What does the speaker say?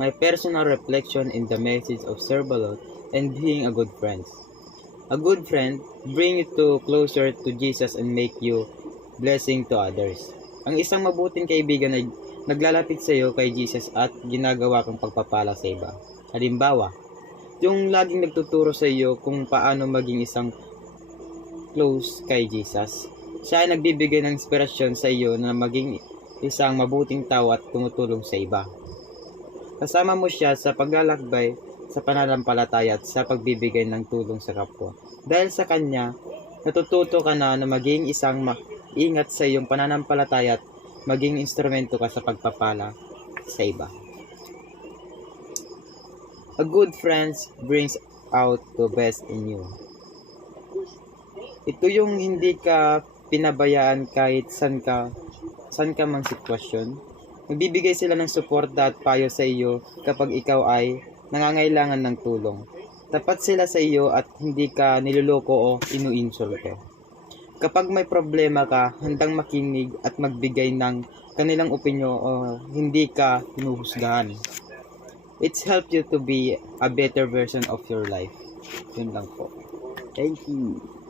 my personal reflection in the message of Serbalot and being a good friend. A good friend bring you closer to Jesus and make you blessing to others. Ang isang mabuting kaibigan ay naglalapit sa iyo kay Jesus at ginagawa kang pagpapala sa iba. Halimbawa, yung laging nagtuturo sa iyo kung paano maging isang close kay Jesus. Siya ay nagbibigay ng inspirasyon sa iyo na maging isang mabuting tao at tumutulong sa iba. Kasama mo siya sa paglalakbay, sa pananampalataya at sa pagbibigay ng tulong sa kapwa. Dahil sa kanya, natututo ka na maging isang ingat sa iyong pananampalataya at maging instrumento ka sa pagpapala sa iba. A good friend brings out the best in you. Ito yung hindi ka pinabayaan kahit san ka mang sitwasyon. Nagbibigay sila ng suporta at payo sa iyo kapag ikaw ay nangangailangan ng tulong. Tapat sila sa iyo at hindi ka niloloko o inuinsulto. Kapag may problema ka, handang makinig at magbigay ng kanilang opinyon o hindi ka hinuhusgahan. It's helped you to be a better version of your life. Yun lang po. Thank you.